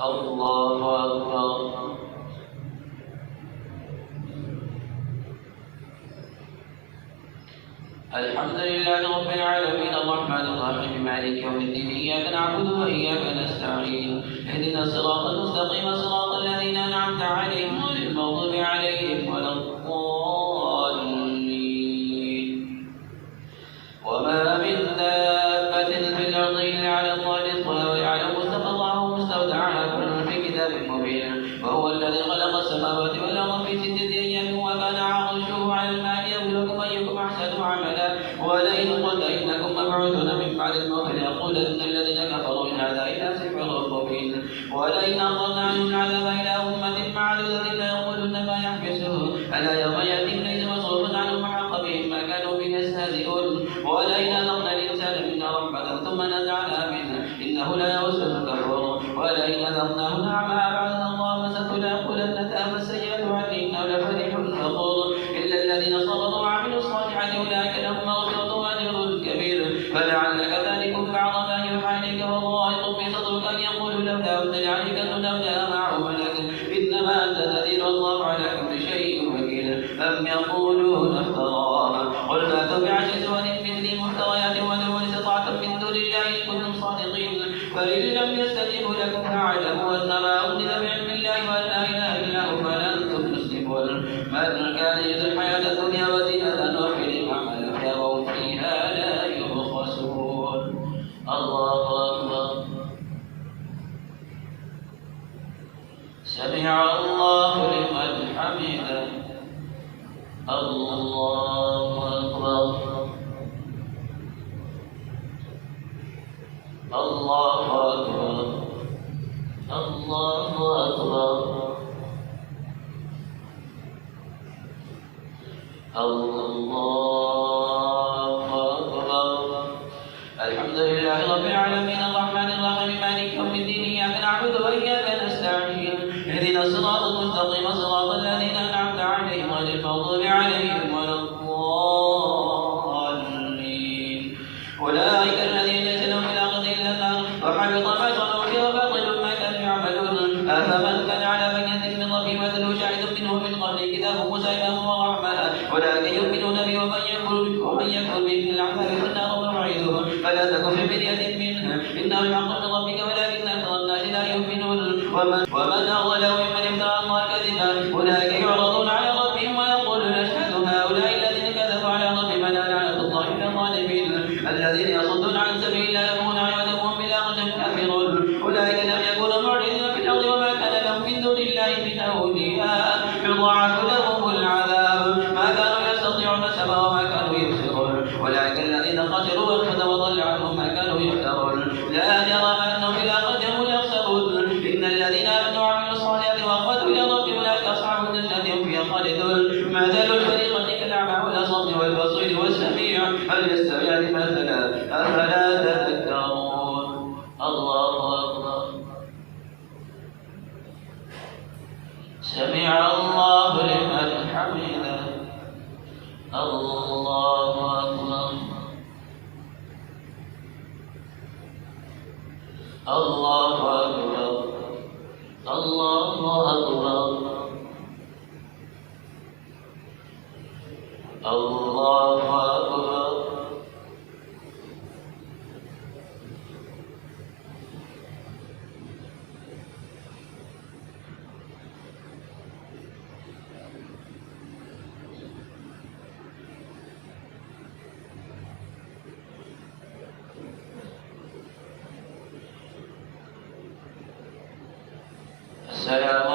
الله أكبر. الحمد لله رب العالمين الرحمن الرحيم مالك يوم الدين إياك نعبد وإياك نستعين اهدنا الصراط المستقيم صراط الذين أنعمت عليهم غير المغضوب عليهم ولا الضالين. وما من دابة في الأرض إلا على الله رزقها ويعلم مستقرها ومستودعها كل في كتاب مبين. وهو الذي خلق السماوات والأرض في 6 أيام وكان عرشه على الماء يبلوكم أيكم أحسن عملا. ولئن قلت إنكم مبعوثون من بعد الموت ليقولن الذين كفروا إن هذا إلا سحر مبين. ولئن أخرنا عنهم العذاب إلى أمة معدودة ليقولن ما يحبسه ألا يوم يأتيهم ليس مصروف عنهم وحق بهم ما كانوا به يستهزئون. ولئن أذقنا الإنسان منا رحمة ثم نزعناها منه إنه ليئوس كفور. ولئن أذقناه نعماء بعد الله مسته ليقولن ذهب السيئات عني إنه لفرح فخور. إلا الذين صبروا وعملوا الصالحات أولئك لهم مغفرة وأجر كبير. فلعلك ذلك بعض ما يوحى إليك وضائق في صدرك أن يقولوا لولا أنزل عليك كنز أو جاء معه ملك إنما أنت نذير والله على كل شيء وكيل. أم يقولون افتراه قل فأتوا بعشر سور مثله مفتريات ولو استطعتم من دون الله إن كنتم صادقين. فإن لم يستجيبوا لكم فاعلموا أنما أنزل بعلم الله وأن لا إله إلا هو فأنتم مسلمون. من كان يريد الحياة الدنيا وزينتها نوفي أعمالهم فيها وهم فيها لا يبخسون. الله أكبر. سمع الله لمن حمده. الله أكبر. الله أكبر. الله أكبر. الله أكبر. الحمد لله رب العالمين الرحمن الرحيم مالك يوم الدين إياك نعبد وإياك نستعين اهدنا الصراط المستقيم صراط الذين أنعمت عليهم غير المغضوب عليهم ولا الضالين. أولئك الذين ليس لهم في الأرض إلا النار وحبط ما صنعوا فيها وباطل ما كانوا يعملون. أفمن كان على بينة من ربه مثله شاهد منه من قبل كتاب موسى إماما ورحمة ولكن يؤمنون به ومن يكفر به من الأحزاب فالنار موعده فلا تكن في مرية منه إنه الحق من ربك ولكن أكثر الناس لا يؤمنون. ومن أضل ممن افترى الله كذبا أولئك يعرضون على ربهم ويقولون أشهد هؤلاء الذين كذبوا على ربهم ألا لعنة الله على الظالمين. الذين يصدون عن سبيل الله يبغون عوجا وهم بالآخرة كافرون. أولئك لم يكونوا معجزين في الأرض وما كان لهم من دون الله من أولياء يضاعف لهم العذاب ما كانوا يستطيعون السمع وما كانوا يبصرون. أولئك الذين خسروا أنفسهم وضل عنهم ما كانوا يفترون. لا جرم أنهم في الآخرة هم الأخسرون. إن الذين آمنوا وعملوا الصالحات وأخبتوا إلى ربهم أولئك أصحاب الجنة هم فيها خالدون. مثل الفريقين كالأعمى والأصم والبصير والسميع هل يستويان مثلا أفلا تذكرون. الله أكبر. سمع الله لمن حمده. الله أكبر. الله أكبر. الله أكبر. الله أكبر. السلام